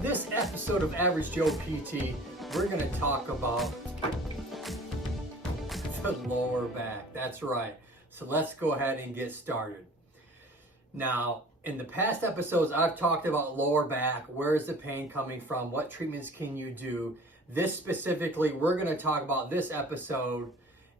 this episode of Average Joe PT, we're going to talk about the lower back. That's right. So let's go ahead and get started. Now, in the past episodes, I've talked about lower back. Where is the pain coming from? What treatments can you do? This specifically, we're going to talk about this episode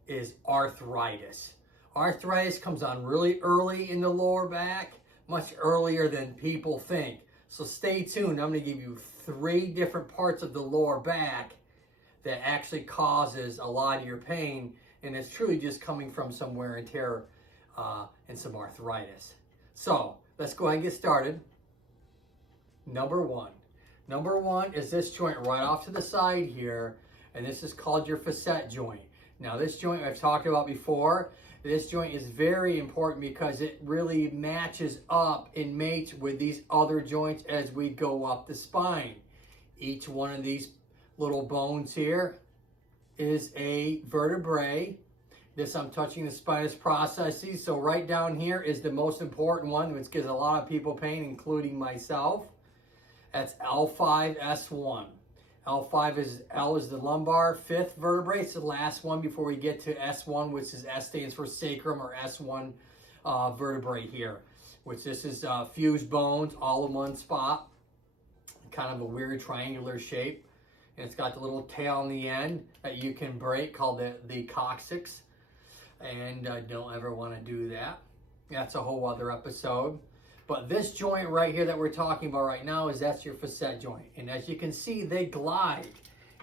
is arthritis. Arthritis comes on really early in the lower back, much earlier than people think. So stay tuned. I'm going to give you 3 different parts of the lower back that actually causes a lot of your pain, and it's truly just coming from some wear and tear and some arthritis. So let's go ahead and get started. Number one is this joint right off to the side here, and this is called your facet joint. Now this joint I've talked about before. This joint is very important because it really matches up and mates with these other joints as we go up the spine. Each one of these little bones here is a vertebrae. This I'm touching the spinous processes. So right down here is the most important one, which gives a lot of people pain, including myself. That's L5S1. L5 is, L is the lumbar, 5th vertebrae. It's the last one before we get to S1, which is S stands for sacrum, or S1 vertebrae here, which this is fused bones all in one spot. Kind of a weird triangular shape. And it's got the little tail on the end that you can break called the coccyx. And don't ever want to do that. That's a whole other episode. But this joint right here that we're talking about right now that's your facet joint. And as you can see, they glide.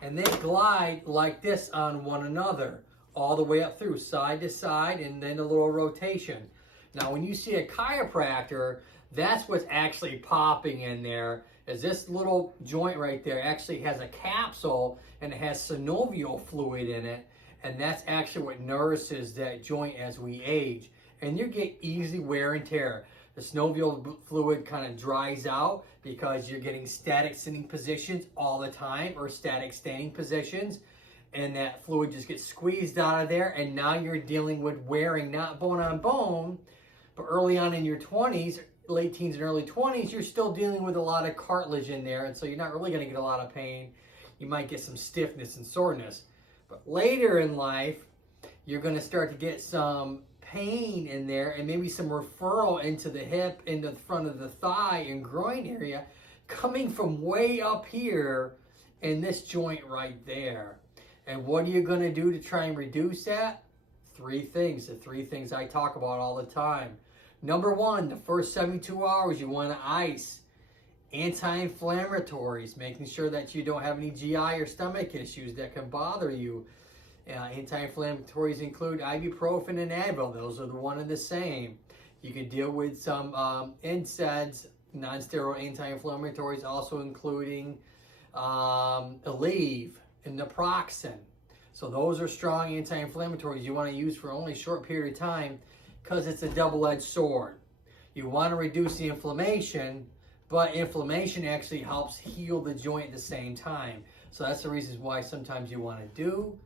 And they glide like this on one another, all the way up through, side to side, and then a little rotation. Now, when you see a chiropractor, that's what's actually popping in there, is this little joint right there actually has a capsule, and it has synovial fluid in it. And that's actually what nourishes that joint as we age. And you get easy wear and tear. The synovial fluid kind of dries out because you're getting static sitting positions all the time, or static standing positions, and that fluid just gets squeezed out of there, and now you're dealing with wearing, not bone on bone, but early on in your 20s, late teens and early 20s, you're still dealing with a lot of cartilage in there, and so you're not really going to get a lot of pain. You might get some stiffness and soreness. But later in life, you're going to start to get some pain in there, and maybe some referral into the hip, into the front of the thigh and groin area, coming from way up here in this joint right there. And what are you going to do to try and reduce that? 3 things. The 3 things I talk about all the time. Number 1, the first 72 hours, you want to ice. Anti-inflammatories, making sure that you don't have any GI or stomach issues that can bother you. Anti-inflammatories include ibuprofen and Advil. Those are the one and the same. You can deal with some NSAIDs, non-steroidal anti-inflammatories, also including Aleve and naproxen. So those are strong anti-inflammatories you want to use for only a short period of time, because it's a double-edged sword. You want to reduce the inflammation, but inflammation actually helps heal the joint at the same time. So that's the reasons why sometimes you want to do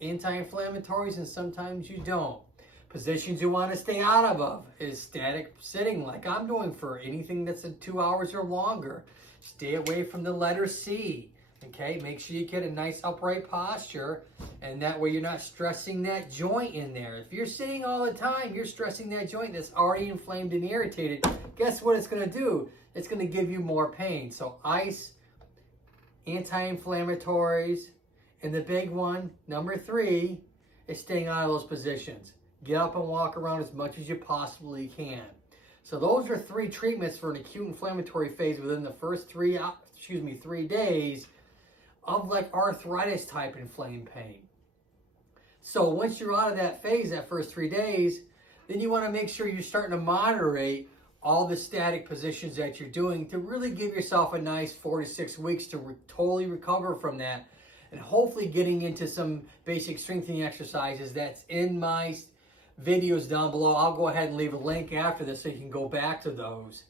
anti-inflammatories and sometimes you don't. Positions you want to stay out of is static sitting, like I'm doing, for anything that's 2 hours or longer. Stay away from the letter C. Okay, make sure you get a nice upright posture, and that way you're not stressing that joint in there. If you're sitting all the time, you're stressing that joint that's already inflamed and irritated. Guess what it's going to do? It's going to give you more pain. So ice, anti-inflammatories, and the big one, number 3, is staying out of those positions. Get up and walk around as much as you possibly can. So those are 3 treatments for an acute inflammatory phase within the first 3 days of like arthritis type inflamed pain. So once you're out of that phase, that first 3 days, then you want to make sure you're starting to moderate all the static positions that you're doing to really give yourself a nice 4 to 6 weeks to totally recover from that. And hopefully getting into some basic strengthening exercises that's in my videos down below. I'll go ahead and leave a link after this so you can go back to those.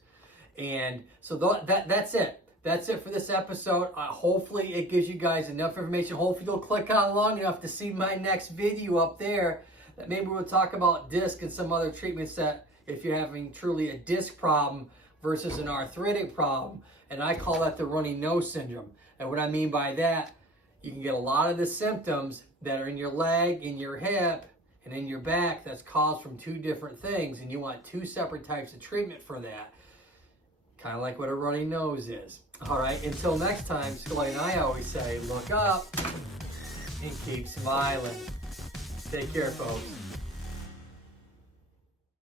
And so that's it. That's it for this episode. Hopefully it gives you guys enough information. Hopefully you'll click on long enough to see my next video up there. That maybe we'll talk about disc and some other treatments that if you're having truly a disc problem, versus an arthritic problem. And I call that the runny nose syndrome. And what I mean by that, you can get a lot of the symptoms that are in your leg, in your hip, and in your back that's caused from two different things. And you want two separate types of treatment for that. Kind of like what a runny nose is. All right, until next time, Scully and I always say, look up and keep smiling. Take care, folks.